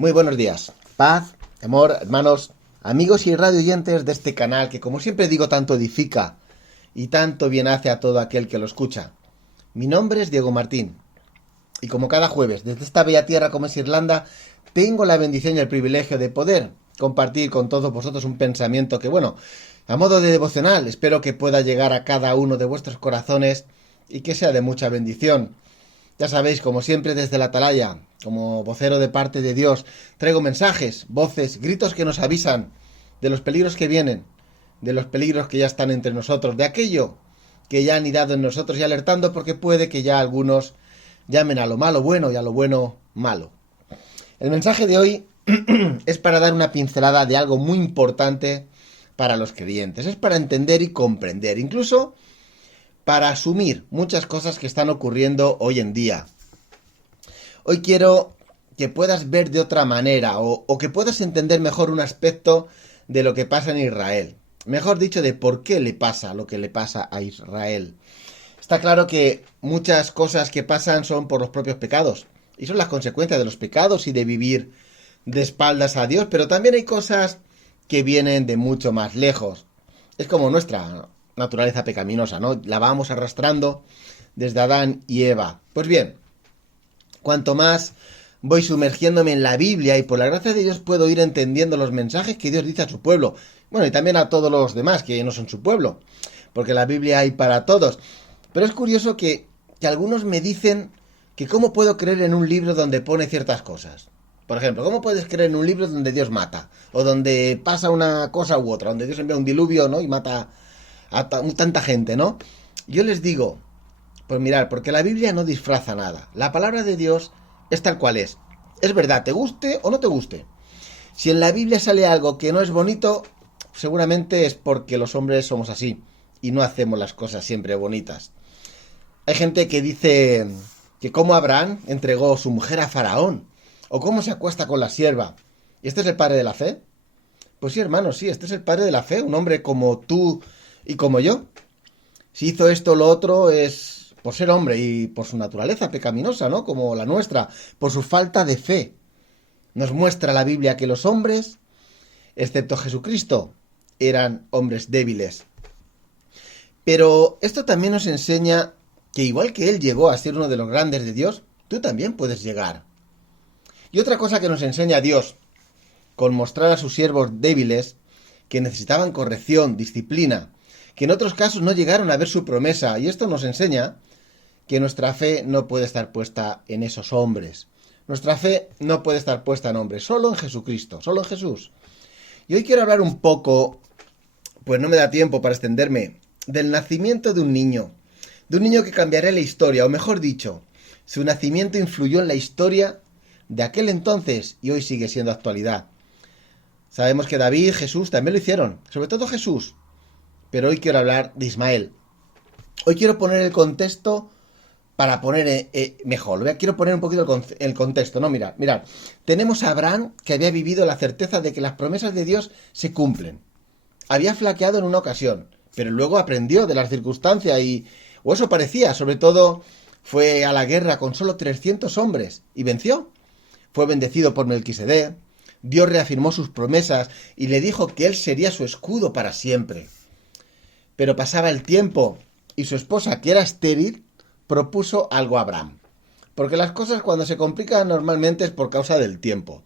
Muy buenos días. Paz, amor, hermanos, amigos y radio oyentes de este canal que, como siempre digo, tanto edifica y tanto bien hace a todo aquel que lo escucha. Mi nombre es Diego Martín y como cada jueves, desde esta bella tierra como es Irlanda, tengo la bendición y el privilegio de poder compartir con todos vosotros un pensamiento que, bueno, a modo de devocional, espero que pueda llegar a cada uno de vuestros corazones y que sea de mucha bendición. Ya sabéis, como siempre desde la atalaya, como vocero de parte de Dios, traigo mensajes, voces, gritos que nos avisan de los peligros que vienen, de los peligros que ya están entre nosotros, de aquello que ya han anidado en nosotros y alertando porque puede que ya algunos llamen a lo malo bueno y a lo bueno malo. El mensaje de hoy es para dar una pincelada de algo muy importante para los creyentes, es para entender y comprender, incluso para asumir muchas cosas que están ocurriendo hoy en día. Hoy quiero que puedas ver de otra manera o que puedas entender mejor un aspecto de lo que pasa en Israel. Mejor dicho, de por qué le pasa lo que le pasa a Israel. Está claro que muchas cosas que pasan son por los propios pecados y son las consecuencias de los pecados y de vivir de espaldas a Dios, pero también hay cosas que vienen de mucho más lejos. Es como nuestra naturaleza pecaminosa, ¿no? La vamos arrastrando desde Adán y Eva. Pues bien, cuanto más voy sumergiéndome en la Biblia y por la gracia de Dios puedo ir entendiendo los mensajes que Dios dice a su pueblo. Bueno, y también a todos los demás que no son su pueblo, porque la Biblia hay para todos. Pero es curioso que algunos me dicen que cómo puedo creer en un libro donde pone ciertas cosas. Por ejemplo, ¿cómo puedes creer en un libro donde Dios mata? O donde pasa una cosa u otra, donde Dios envía un diluvio, ¿no? Y mata a tanta gente, ¿no? Yo les digo, pues mirad, porque la Biblia no disfraza nada. La palabra de Dios es tal cual es. Es verdad, te guste o no te guste. Si en la Biblia sale algo que no es bonito, seguramente es porque los hombres somos así y no hacemos las cosas siempre bonitas. Hay gente que dice que cómo Abraham entregó su mujer a Faraón, o cómo se acuesta con la sierva. ¿Y este es el padre de la fe? Pues sí, hermano, sí, este es el padre de la fe, un hombre como tú y como yo. Si hizo esto o lo otro es por ser hombre y por su naturaleza pecaminosa, ¿no? Como la nuestra, por su falta de fe. Nos muestra la Biblia que los hombres, excepto Jesucristo, eran hombres débiles. Pero esto también nos enseña que igual que Él llegó a ser uno de los grandes de Dios, tú también puedes llegar. Y otra cosa que nos enseña Dios, con mostrar a sus siervos débiles, que necesitaban corrección, disciplina, que en otros casos no llegaron a ver su promesa, y esto nos enseña que nuestra fe no puede estar puesta en esos hombres. Nuestra fe no puede estar puesta en hombres, solo en Jesucristo, solo en Jesús. Y hoy quiero hablar un poco, pues no me da tiempo para extenderme, del nacimiento de un niño que cambiará la historia, o mejor dicho, su nacimiento influyó en la historia de aquel entonces y hoy sigue siendo actualidad. Sabemos que David, Jesús también lo hicieron, sobre todo Jesús, pero hoy quiero hablar de Ismael. Hoy quiero poner el contexto para poner mejor. Quiero poner un poquito el contexto, ¿no? Mirad. Tenemos a Abraham que había vivido la certeza de que las promesas de Dios se cumplen. Había flaqueado en una ocasión, pero luego aprendió de las circunstancias o eso parecía, sobre todo fue a la guerra con solo 300 hombres y venció. Fue bendecido por Melquisedec. Dios reafirmó sus promesas y le dijo que él sería su escudo para siempre. Pero pasaba el tiempo y su esposa, que era estéril, propuso algo a Abraham. Porque las cosas cuando se complican normalmente es por causa del tiempo.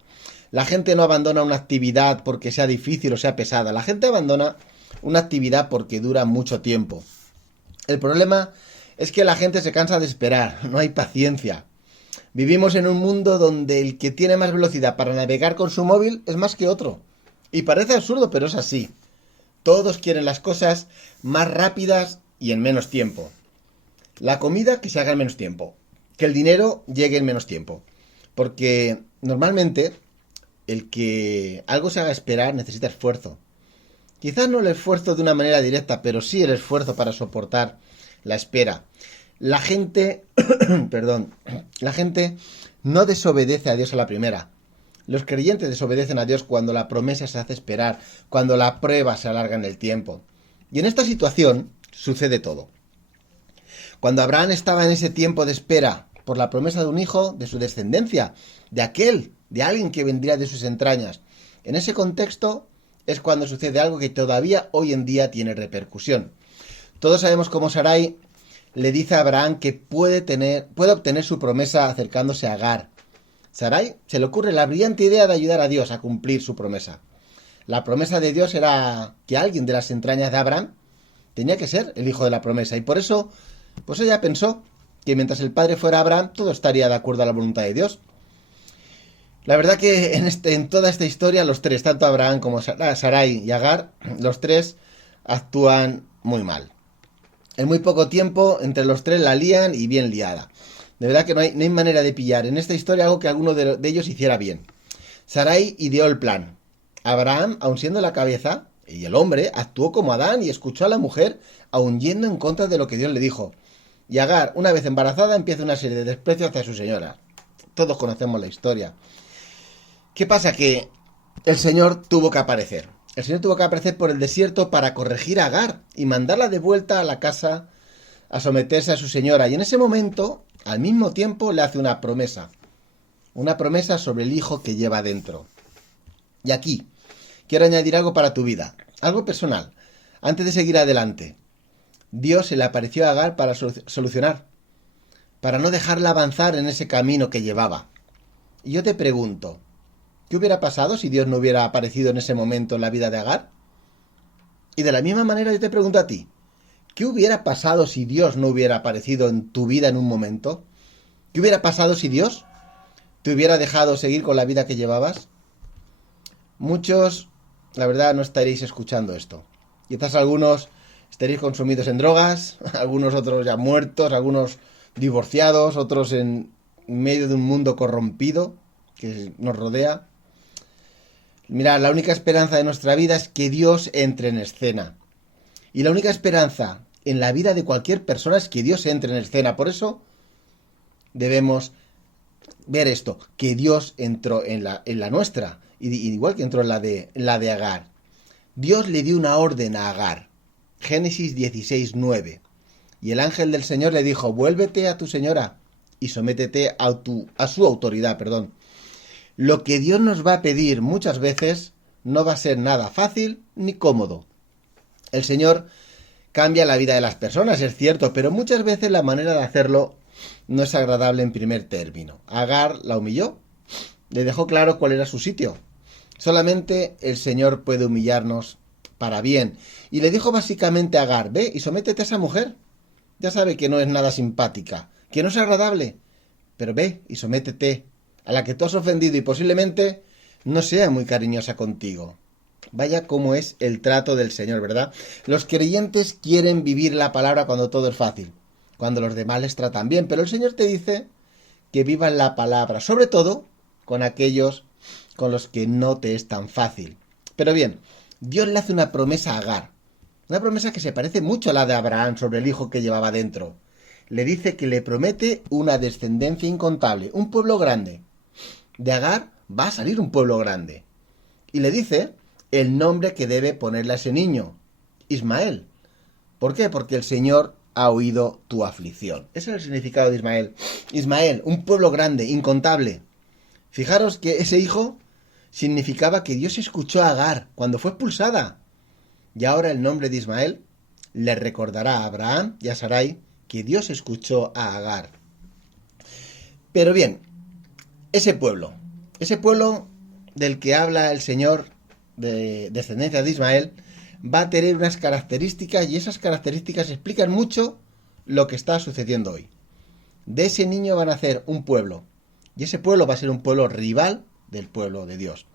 La gente no abandona una actividad porque sea difícil o sea pesada. La gente abandona una actividad porque dura mucho tiempo. El problema es que la gente se cansa de esperar, no hay paciencia. Vivimos en un mundo donde el que tiene más velocidad para navegar con su móvil es más que otro. Y parece absurdo, pero es así. Todos quieren las cosas más rápidas y en menos tiempo. La comida que se haga en menos tiempo. Que el dinero llegue en menos tiempo. Porque normalmente el que algo se haga esperar necesita esfuerzo. Quizás no el esfuerzo de una manera directa, pero sí el esfuerzo para soportar la espera. La gente, la gente no desobedece a Dios a la primera. Los creyentes desobedecen a Dios cuando la promesa se hace esperar, cuando la prueba se alarga en el tiempo. Y en esta situación sucede todo. Cuando Abraham estaba en ese tiempo de espera por la promesa de un hijo, de su descendencia, de aquel de alguien que vendría de sus entrañas. En ese contexto es cuando sucede algo que todavía hoy en día tiene repercusión. Todos sabemos cómo Sarai le dice a Abraham que puede obtener su promesa acercándose a Agar. Sarai se le ocurre la brillante idea de ayudar a Dios a cumplir su promesa. La promesa de Dios era que alguien de las entrañas de Abraham tenía que ser el hijo de la promesa, y por eso pues ella pensó que mientras el padre fuera Abraham, todo estaría de acuerdo a la voluntad de Dios. La verdad que en toda esta historia los tres, tanto Abraham como Sarai y Agar, los tres actúan muy mal. En muy poco tiempo, entre los tres la lían y bien liada. De verdad que no hay manera de pillar en esta historia algo que alguno de ellos hiciera bien. Sarai ideó el plan. Abraham, aun siendo la cabeza, y el hombre, actuó como Adán y escuchó a la mujer, aun yendo en contra de lo que Dios le dijo. Y Agar, una vez embarazada, empieza una serie de desprecios hacia su señora. Todos conocemos la historia. ¿Qué pasa? Que el Señor tuvo que aparecer. El Señor tuvo que aparecer por el desierto para corregir a Agar y mandarla de vuelta a la casa a someterse a su señora. Y en ese momento, al mismo tiempo, le hace una promesa. Una promesa sobre el hijo que lleva dentro. Y aquí, quiero añadir algo para tu vida. Algo personal. Antes de seguir adelante. Dios se le apareció a Agar para solucionar. Para no dejarla avanzar en ese camino que llevaba. Y yo te pregunto, ¿qué hubiera pasado si Dios no hubiera aparecido en ese momento en la vida de Agar? Y de la misma manera yo te pregunto a ti, ¿qué hubiera pasado si Dios no hubiera aparecido en tu vida en un momento? ¿Qué hubiera pasado si Dios te hubiera dejado seguir con la vida que llevabas? Muchos, la verdad, no estaréis escuchando esto. Quizás algunos estaréis consumidos en drogas, algunos otros ya muertos, algunos divorciados, otros en medio de un mundo corrompido que nos rodea. Mirad, la única esperanza de nuestra vida es que Dios entre en escena. Y la única esperanza en la vida de cualquier persona es que Dios entre en escena. Por eso debemos ver esto, que Dios entró en la nuestra, igual que entró en la de Agar. Dios le dio una orden a Agar. Génesis 16:9. Y el ángel del Señor le dijo, vuélvete a tu señora y sométete a su autoridad, Lo que Dios nos va a pedir muchas veces no va a ser nada fácil ni cómodo. El Señor cambia la vida de las personas, es cierto, pero muchas veces la manera de hacerlo no es agradable en primer término. Agar la humilló, le dejó claro cuál era su sitio. Solamente el Señor puede humillarnos para bien. Y le dijo básicamente a Agar, ve y sométete a esa mujer. Ya sabe que no es nada simpática, que no es agradable, pero ve y sométete a la que tú has ofendido y posiblemente no sea muy cariñosa contigo. Vaya cómo es el trato del Señor, ¿verdad? Los creyentes quieren vivir la palabra cuando todo es fácil, cuando los demás les tratan bien, pero el Señor te dice que vivan la palabra, sobre todo con aquellos con los que no te es tan fácil. Pero bien, Dios le hace una promesa a Agar, una promesa que se parece mucho a la de Abraham sobre el hijo que llevaba dentro. Le dice que le promete una descendencia incontable, un pueblo grande. De Agar va a salir un pueblo grande. Y le dice el nombre que debe ponerle a ese niño, Ismael. ¿Por qué? Porque el Señor ha oído tu aflicción. Ese es el significado de Ismael. Ismael, un pueblo grande, incontable. Fijaros que ese hijo significaba que Dios escuchó a Agar cuando fue expulsada. Y ahora el nombre de Ismael le recordará a Abraham y a Sarai que Dios escuchó a Agar. Pero bien, ese pueblo del que habla el Señor, de descendencia de Ismael, va a tener unas características y esas características explican mucho lo que está sucediendo hoy. De ese niño van a hacer un pueblo y ese pueblo va a ser un pueblo rival del pueblo de Dios.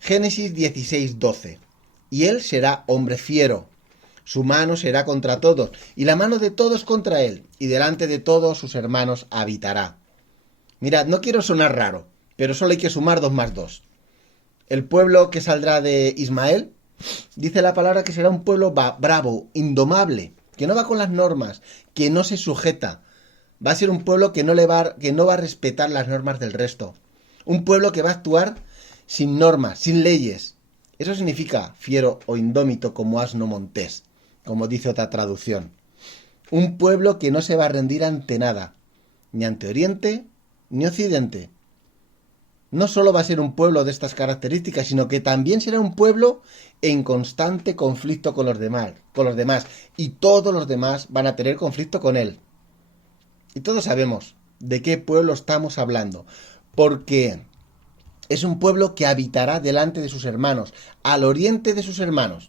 Génesis 16:12. Y él será hombre fiero, su mano será contra todos y la mano de todos contra él, y delante de todos sus hermanos habitará. Mirad, no quiero sonar raro, pero solo hay que sumar 2 más 2. El pueblo que saldrá de Ismael, dice la palabra que será un pueblo bravo, indomable, que no va con las normas, que no se sujeta. Va a ser un pueblo que no va a respetar las normas del resto. Un pueblo que va a actuar sin normas, sin leyes. Eso significa fiero o indómito como asno montés, como dice otra traducción. Un pueblo que no se va a rendir ante nada, ni ante Oriente ni Occidente. no solo va a ser un pueblo de estas características, sino que también será un pueblo en constante conflicto con los demás, y todos los demás van a tener conflicto con él. Y todos sabemos de qué pueblo estamos hablando, porque es un pueblo que habitará delante de sus hermanos, al oriente de sus hermanos.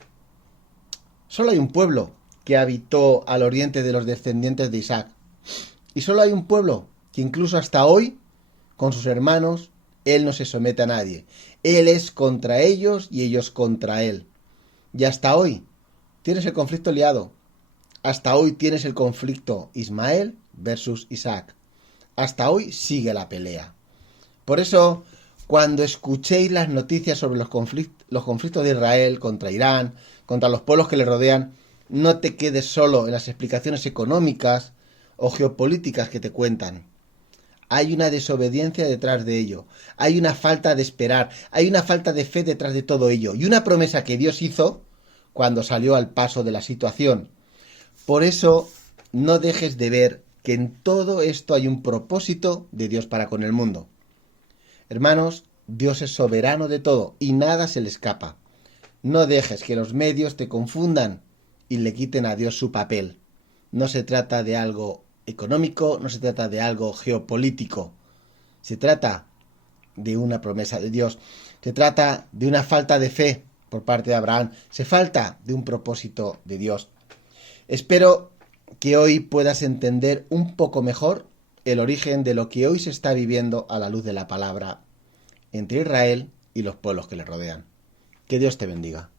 Solo hay un pueblo que habitó al oriente de los descendientes de Isaac. Y solo hay un pueblo que incluso hasta hoy, con sus hermanos, él no se somete a nadie. Él es contra ellos y ellos contra él. Y hasta hoy tienes el conflicto liado. Hasta hoy tienes el conflicto Ismael versus Isaac. Hasta hoy sigue la pelea. Por eso, cuando escuchéis las noticias sobre los conflictos de Israel contra Irán, contra los pueblos que le rodean, no te quedes solo en las explicaciones económicas o geopolíticas que te cuentan. Hay una desobediencia detrás de ello, hay una falta de esperar, hay una falta de fe detrás de todo ello, y una promesa que Dios hizo cuando salió al paso de la situación. Por eso, no dejes de ver que en todo esto hay un propósito de Dios para con el mundo. Hermanos, Dios es soberano de todo y nada se le escapa. No dejes que los medios te confundan y le quiten a Dios su papel. No se trata de algo económico, no se trata de algo geopolítico. Se trata de una promesa de Dios. Se trata de una falta de fe por parte de Abraham. Se falta de un propósito de Dios. Espero que hoy puedas entender un poco mejor el origen de lo que hoy se está viviendo a la luz de la palabra entre Israel y los pueblos que le rodean. Que Dios te bendiga.